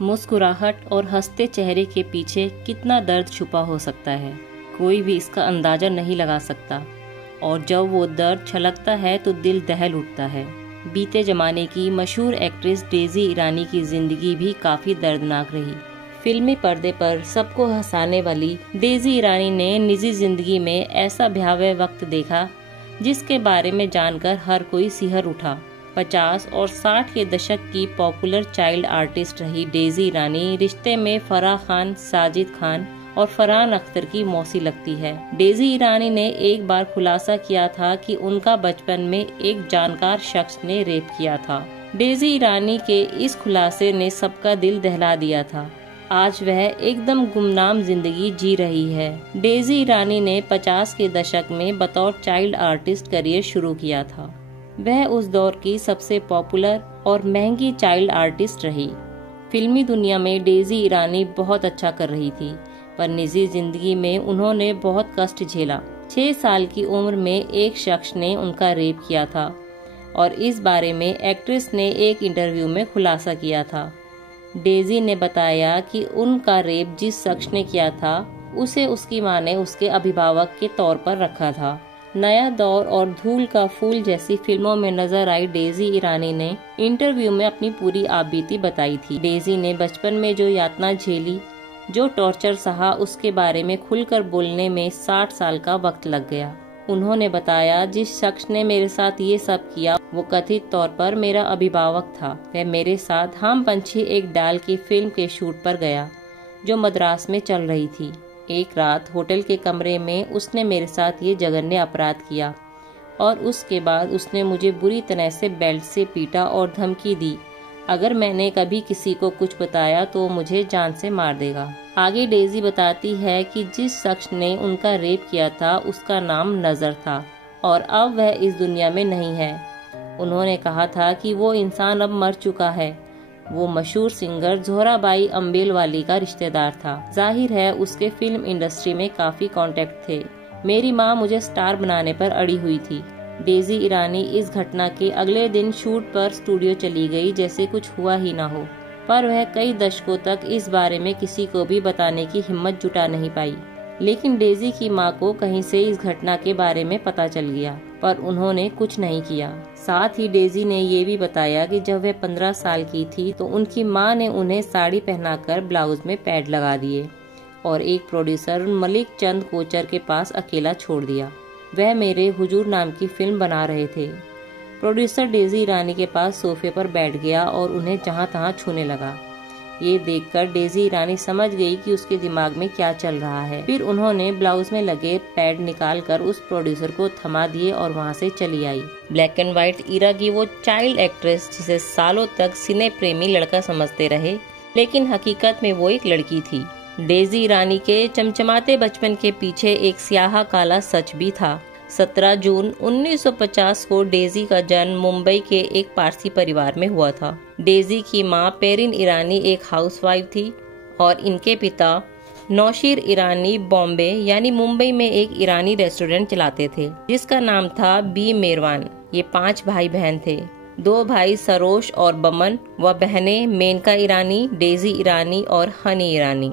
मुस्कुराहट और हंसते चेहरे के पीछे कितना दर्द छुपा हो सकता है, कोई भी इसका अंदाजा नहीं लगा सकता। और जब वो दर्द छलकता है तो दिल दहल उठता है। बीते जमाने की मशहूर एक्ट्रेस डेजी ईरानी की जिंदगी भी काफी दर्दनाक रही। फिल्मी पर्दे पर सबको हंसाने वाली डेजी ईरानी ने निजी जिंदगी में ऐसा भयावह वक्त देखा जिसके बारे में जानकर हर कोई सिहर उठा। 50 और 60 के दशक की पॉपुलर चाइल्ड आर्टिस्ट रही डेजी ईरानी रिश्ते में फराह खान, साजिद खान और फरहान अख्तर की मौसी लगती है। डेजी ईरानी ने एक बार खुलासा किया था कि उनका बचपन में एक जानकार शख्स ने रेप किया था। डेजी ईरानी के इस खुलासे ने सबका दिल दहला दिया था। आज वह एकदम गुमनाम जिंदगी जी रही है। डेजी ईरानी ने 50 के दशक में बतौर चाइल्ड आर्टिस्ट करियर शुरू किया था। वह उस दौर की सबसे पॉपुलर और महंगी चाइल्ड आर्टिस्ट रही। फिल्मी दुनिया में डेजी ईरानी बहुत अच्छा कर रही थी, पर निजी जिंदगी में उन्होंने बहुत कष्ट झेला। 6 साल की उम्र में एक शख्स ने उनका रेप किया था और इस बारे में एक्ट्रेस ने एक इंटरव्यू में खुलासा किया था। डेजी ने बताया कि उनका रेप जिस शख्स ने किया था उसे उसकी मां ने उसके अभिभावक के तौर पर रखा था। नया दौर और धूल का फूल जैसी फिल्मों में नजर आई डेजी ईरानी ने इंटरव्यू में अपनी पूरी आपबीती बताई थी। डेजी ने बचपन में जो यातना झेली, जो टॉर्चर सहा, उसके बारे में खुलकर बोलने में 60 साल का वक्त लग गया। उन्होंने बताया, जिस शख्स ने मेरे साथ ये सब किया वो कथित तौर पर मेरा अभिभावक था। वह मेरे साथ हम पंछी एक डाल की फिल्म के शूट पर गया जो मद्रास में चल रही थी। एक रात होटल के कमरे में उसने मेरे साथ ये जघन्य अपराध किया और उसके बाद उसने मुझे बुरी तरह से बेल्ट से पीटा और धमकी दी, अगर मैंने कभी किसी को कुछ बताया तो मुझे जान से मार देगा। आगे डेजी बताती है कि जिस शख्स ने उनका रेप किया था उसका नाम नजर था और अब वह इस दुनिया में नहीं है। उन्होंने कहा था कि वो इंसान अब मर चुका है। वो मशहूर सिंगर ज़ोहराबाई अम्बेलवाली का रिश्तेदार था। जाहिर है उसके फिल्म इंडस्ट्री में काफी कॉन्टेक्ट थे। मेरी माँ मुझे स्टार बनाने पर अड़ी हुई थी। डेजी ईरानी इस घटना के अगले दिन शूट पर स्टूडियो चली गई जैसे कुछ हुआ ही ना हो, पर वह कई दशकों तक इस बारे में किसी को भी बताने की हिम्मत जुटा नहीं पाई। लेकिन डेजी की मां को कहीं से इस घटना के बारे में पता चल गया, पर उन्होंने कुछ नहीं किया। साथ ही डेजी ने ये भी बताया कि जब वह 15 साल की थी तो उनकी मां ने उन्हें साड़ी पहनाकर ब्लाउज में पैड लगा दिए और एक प्रोड्यूसर मलिक चंद कोचर के पास अकेला छोड़ दिया। वह मेरे हुजूर नाम की फिल्म बना रहे थे। प्रोड्यूसर डेजी ईरानी के पास सोफे पर बैठ गया और उन्हें जहां तहां छूने लगा। ये देखकर डेजी ईरानी समझ गई कि उसके दिमाग में क्या चल रहा है। फिर उन्होंने ब्लाउज में लगे पैड निकालकर उस प्रोड्यूसर को थमा दिए और वहां से चली आई। ब्लैक एंड व्हाइट ईरा की वो चाइल्ड एक्ट्रेस जिसे सालों तक सिने प्रेमी लड़का समझते रहे, लेकिन हकीकत में वो एक लड़की थी। डेजी ईरानी के चमचमाते बचपन के पीछे एक स्याह काला सच भी था। 17 जून 1950 को डेजी का जन्म मुंबई के एक पारसी परिवार में हुआ था। डेजी की मां पेरिन ईरानी एक हाउसवाइफ थी और इनके पिता नौशीर ईरानी बॉम्बे यानी मुंबई में एक ईरानी रेस्टोरेंट चलाते थे जिसका नाम था बी मेरवान। ये 5 भाई बहन थे। 2 भाई सरोश और बमन व बहनें मेनका ईरानी, डेजी ईरानी और हनी ईरानी।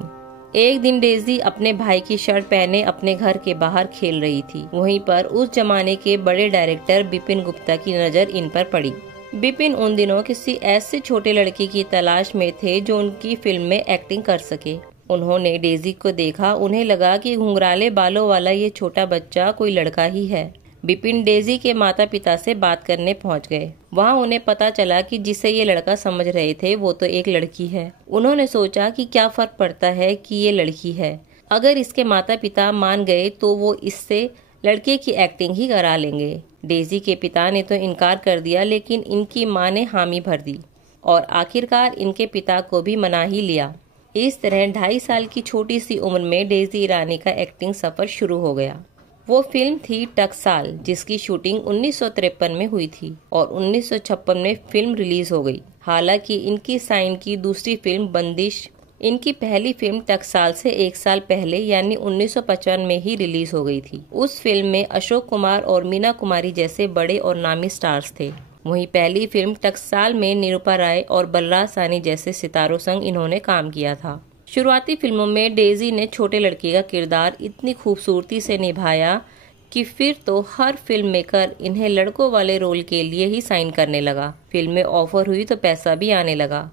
एक दिन डेजी अपने भाई की शर्ट पहने अपने घर के बाहर खेल रही थी। वहीं पर उस जमाने के बड़े डायरेक्टर बिपिन गुप्ता की नजर इन पर पड़ी। बिपिन उन दिनों किसी ऐसे छोटे लड़के की तलाश में थे जो उनकी फिल्म में एक्टिंग कर सके। उन्होंने डेजी को देखा। उन्हें लगा कि घुंघराले बालों वाला ये छोटा बच्चा कोई लड़का ही है। बिपिन डेजी के माता पिता से बात करने पहुंच गए। वहां उन्हें पता चला कि जिसे ये लड़का समझ रहे थे वो तो एक लड़की है। उन्होंने सोचा कि क्या फर्क पड़ता है कि ये लड़की है, अगर इसके माता पिता मान गए तो वो इससे लड़के की एक्टिंग ही करा लेंगे। डेजी के पिता ने तो इनकार कर दिया, लेकिन इनकी माँ ने हामी भर दी और आखिरकार इनके पिता को भी मना ही लिया। इस तरह 2.5 साल की छोटी सी उम्र में डेजी ईरानी का एक्टिंग सफर शुरू हो गया। वो फिल्म थी टकसाल, जिसकी शूटिंग 1953 में हुई थी और 1956 में फिल्म रिलीज हो गई। हालांकि इनकी साइन की दूसरी फिल्म बंदिश इनकी पहली फिल्म टकसाल से 1 साल पहले यानी 1955 में ही रिलीज हो गई थी। उस फिल्म में अशोक कुमार और मीना कुमारी जैसे बड़े और नामी स्टार्स थे। वहीं पहली फिल्म टकसाल में निरूपा राय और बलराज साहनी जैसे सितारों संग इन्होंने काम किया था। शुरुआती फिल्मों में डेजी ने छोटे लड़के का किरदार इतनी खूबसूरती से निभाया कि फिर तो हर फिल्म मेकर इन्हें लड़कों वाले रोल के लिए ही साइन करने लगा। फिल्म में ऑफर हुई तो पैसा भी आने लगा।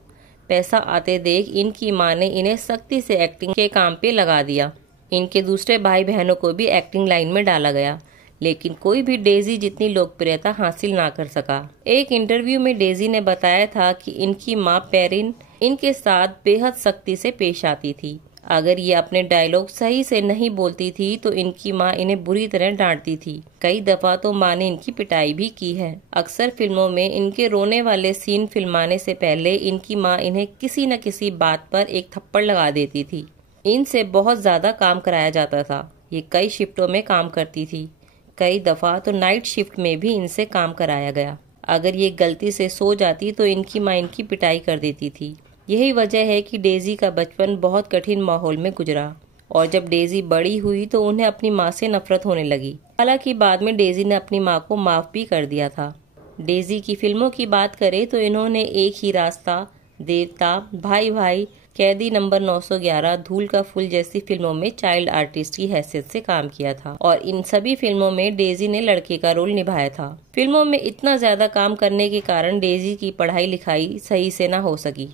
पैसा आते देख इनकी मां ने इन्हें सख्ती से एक्टिंग के काम पे लगा दिया। इनके दूसरे भाई बहनों को भी एक्टिंग लाइन में डाला गया, लेकिन कोई भी डेजी जितनी लोकप्रियता हासिल ना कर सका। एक इंटरव्यू में डेजी ने बताया था कि इनकी मां पेरिन इनके साथ बेहद सख्ती से पेश आती थी। अगर ये अपने डायलॉग सही से नहीं बोलती थी तो इनकी मां इन्हें बुरी तरह डांटती थी। कई दफा तो मां ने इनकी पिटाई भी की है। अक्सर फिल्मों में इनके रोने वाले सीन फिल्माने से पहले इनकी मां इन्हें किसी न किसी बात पर एक थप्पड़ लगा देती थी। इनसे बहुत ज्यादा काम कराया जाता था। ये कई शिफ्टों में काम करती थी। कई दफा तो नाइट शिफ्ट में भी इनसे काम कराया गया। अगर ये गलती से सो जाती तो इनकी मां इनकी पिटाई कर देती थी। यही वजह है कि डेजी का बचपन बहुत कठिन माहौल में गुजरा और जब डेजी बड़ी हुई तो उन्हें अपनी मां से नफरत होने लगी। हालांकि बाद में डेजी ने अपनी मां को माफ भी कर दिया था। डेजी की फिल्मों की बात करें तो इन्होंने एक ही रास्ता, देवता, भाई भाई, कैदी नंबर 911, धूल का फूल जैसी फिल्मों में चाइल्ड आर्टिस्ट की हैसियत से काम किया था और इन सभी फिल्मों में डेजी ने लड़के का रोल निभाया था। फिल्मों में इतना ज्यादा काम करने के कारण डेजी की पढ़ाई लिखाई सही से न हो सकी।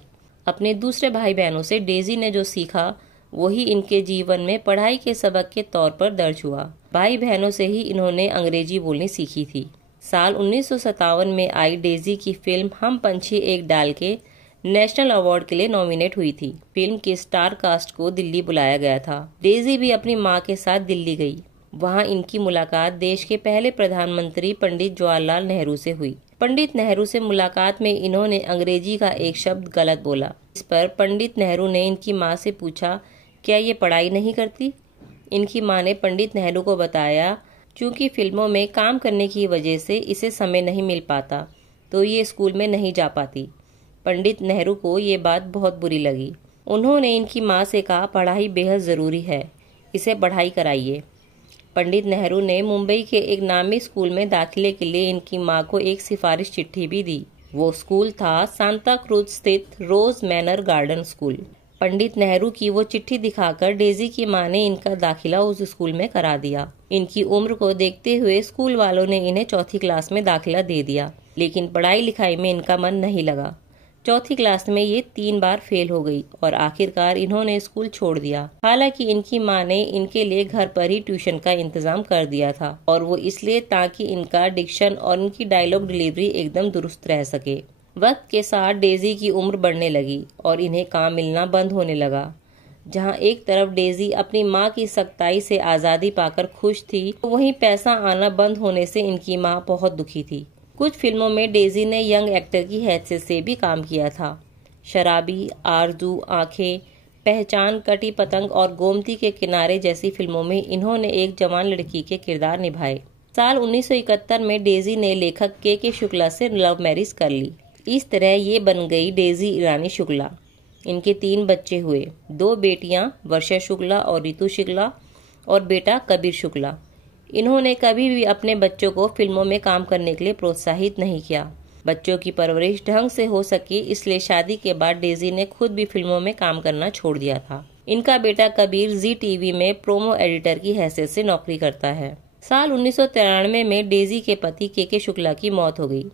अपने दूसरे भाई बहनों से डेजी ने जो सीखा वही इनके जीवन में पढ़ाई के सबक के तौर पर दर्ज हुआ। भाई बहनों से ही इन्होंने अंग्रेजी बोलनी सीखी थी। साल 1957 में आई डेजी की फिल्म हम पंछी एक डाल के नेशनल अवार्ड के लिए नॉमिनेट हुई थी। फिल्म के स्टार कास्ट को दिल्ली बुलाया गया था। डेजी भी अपनी मां के साथ दिल्ली गई। वहां इनकी मुलाकात देश के पहले प्रधानमंत्री पंडित जवाहरलाल नेहरू से हुई। पंडित नेहरू से मुलाकात में इन्होंने अंग्रेजी का एक शब्द गलत बोला। इस पर पंडित नेहरू ने इनकी मां से पूछा, क्या ये पढ़ाई नहीं करती? इनकी मां ने पंडित नेहरू को बताया, क्योंकि फिल्मों में काम करने की वजह से इसे समय नहीं मिल पाता तो ये स्कूल में नहीं जा पाती। पंडित नेहरू को ये बात बहुत बुरी लगी। उन्होंने इनकी मां से कहा, पढ़ाई बेहद जरूरी है, इसे पढ़ाई कराइए। पंडित नेहरू ने मुंबई के एक नामी स्कूल में दाखिले के लिए इनकी मां को एक सिफारिश चिट्ठी भी दी। वो स्कूल था सांता क्रूज स्थित रोज manner garden school. Pandit Nehru की वो चिट्ठी दिखाकर डेजी की मां ने इनका दाखिला उस स्कूल में करा दिया। इनकी उम्र को देखते हुए स्कूल वालों ने इन्हें चौथी क्लास में दाखिला दे दिया, लेकिन पढ़ाई लिखाई में इनका मन नहीं लगा। चौथी क्लास में ये 3 बार फेल हो गई और आखिरकार इन्होंने स्कूल छोड़ दिया। हालांकि इनकी मां ने इनके लिए घर पर ही ट्यूशन का इंतजाम कर दिया था और वो इसलिए ताकि इनका डिक्शन और इनकी डायलॉग डिलीवरी एकदम दुरुस्त रह सके। वक्त के साथ डेजी की उम्र बढ़ने लगी और इन्हें काम मिलना बंद होने लगा। जहां एक तरफ डेजी अपनी मां की सख्ताई से आजादी पाकर खुश थी, तो वहीं पैसा आना बंद होने से इनकी मां बहुत दुखी थी। कुछ फिल्मों में डेजी ने यंग एक्टर की हैसियत से भी काम किया था। शराबी, आरजू, आंखें, पहचान, कटी पतंग और गोमती के किनारे जैसी फिल्मों में इन्होंने एक जवान लड़की के किरदार निभाए। साल 1971 में डेजी ने लेखक के शुक्ला से लव मैरिज कर ली। इस तरह ये बन गई डेजी ईरानी शुक्ला। इनके 3 बच्चे हुए, 2 बेटियां वर्षा शुक्ला और रितु शुक्ला और बेटा कबीर शुक्ला। इन्होंने कभी भी अपने बच्चों को फिल्मों में काम करने के लिए प्रोत्साहित नहीं किया। बच्चों की परवरिश ढंग से हो सके इसलिए शादी के बाद डेजी ने खुद भी फिल्मों में काम करना छोड़ दिया था। इनका बेटा कबीर जी टीवी में प्रोमो एडिटर की हैसियत से नौकरी करता है। साल 1993 में डेजी के पति के शुक्ला की मौत हो गई।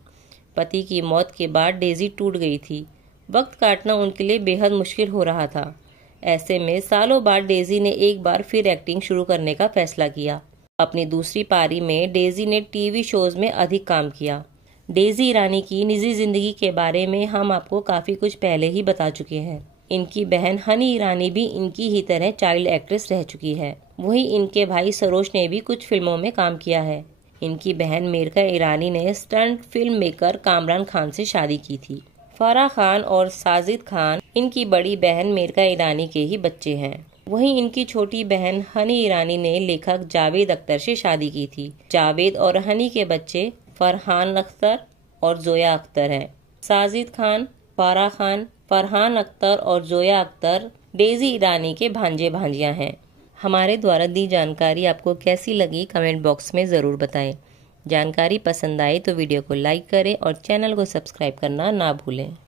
पति की मौत के बाद डेजी टूट गई थी। वक्त काटना उनके लिए बेहद मुश्किल हो रहा था। ऐसे में सालों बाद डेजी ने एक बार फिर एक्टिंग शुरू करने का फैसला किया। अपनी दूसरी पारी में डेजी ने टीवी शोज में अधिक काम किया। डेजी ईरानी की निजी जिंदगी के बारे में हम आपको काफी कुछ पहले ही बता चुके हैं। इनकी बहन हनी ईरानी भी इनकी ही तरह चाइल्ड एक्ट्रेस रह चुकी है। वहीं इनके भाई सरोज ने भी कुछ फिल्मों में काम किया है। इनकी बहन मेरका ईरानी ने stunt film maker Kamran Khan से शादी की थी। फराह खान और साजिद खान इनकी बड़ी बहन मेरका ईरानी के ही बच्चे हैं। वहीं इनकी छोटी बहन हनी ईरानी ने लेखक जावेद अख्तर से शादी की थी। जावेद और हनी के बच्चे फरहान अख्तर और जोया अख्तर हैं। साजिद खान, फराह खान, फरहान अख्तर और जोया अख्तर डेजी ईरानी के भांजे भांजियां हैं। हमारे द्वारा दी जानकारी आपको कैसी लगी कमेंट बॉक्स में जरूर बताएं। जानकारी पसंद आए तो वीडियो को लाइक करें और चैनल को सब्सक्राइब करना ना भूलें।